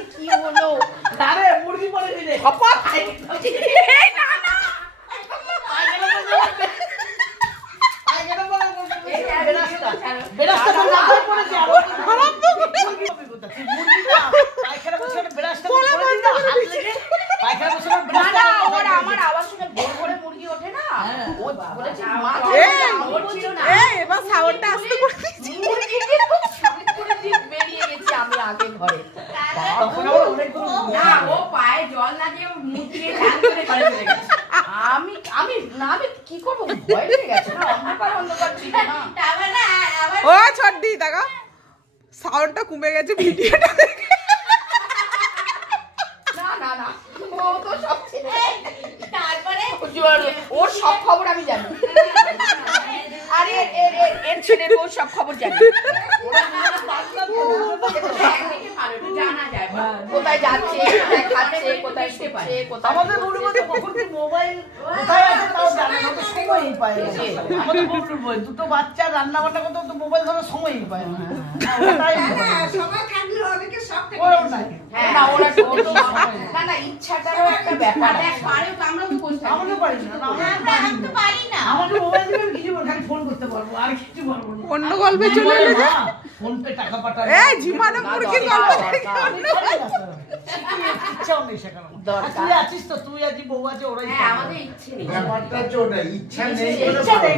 বলছি কি হলো আরে মুরগি পড়ে দিলে খপা না না বেরাস্তা তো মাথায় পড়েছে খারাপ তো মুরগিটা পায়খানা বসে বেরাস্তা পড়ে দিল হাত লেগে পায়খানা বসে না না ওরা আমার আওয়াজ শুনে ভোর ভোরে মুরগি ওঠে না ও বলেছে মাথা ছিল না এবার সাউন্ডটা আস্তে করে দিচ্ছি বেরিয়ে গেছি আমি আগে ঘরে তখন আবার অনেকগুলো না ও পায়ে জল লাগিয়ে মুখে ঢাল করে ঘরে চলে গেছে। আমি কি করবো ভয় লেগে গেছে না অন্ধকার ছিল না তারপর না আবার ও ছড়দি দেখো সাউন্ডটা কমে গেছে ভিডিওটা না না না ও তো সব ছেড়ে তারপরে ওর সব খবর আমি জানি আরে এর ছেলের ও সব খবর জানি একদিকে ভালো একটু জানা যায় বা কোথায় যাচ্ছে কোথায় খাচ্ছে কোথায় শুচ্ছে কোথায় আমাদের বউর মধ্যে কখন কি মোবাইল কোথায় আছে তাও জানে না তো সময়ই পায় না আমাদের বউর বই দুটো বাচ্চা রান্না বান্না করতে তো মোবাইল ধরে সময়ই পায় না ওটাই সময় থাকলে অনেকে সব ওরাও নাই না ওরা তো না না ইচ্ছাটারও একটা ব্যাপার দেখ আছে পারেও তো আমরাও তো করতে আমাকে পারি না আমি তো পারি না আমাকে মোবাইল দিলে আমি কিছু খালি ফোন করতে পারবো আর কিছু পারবো না অন্য গল্পে চলে এলে যে ফোন পে টাকা পাঠানো এই ঝিমানো মুরগি গল্প ইচ্ছাও নেই সেখানে তুই আছিস তো তুই আছি বউ আছে ওরাই হ্যাঁ আমাদের ইচ্ছে নেই ব্যাপারটা হচ্ছে ওটা ইচ্ছা নেই ইচ্ছা নেই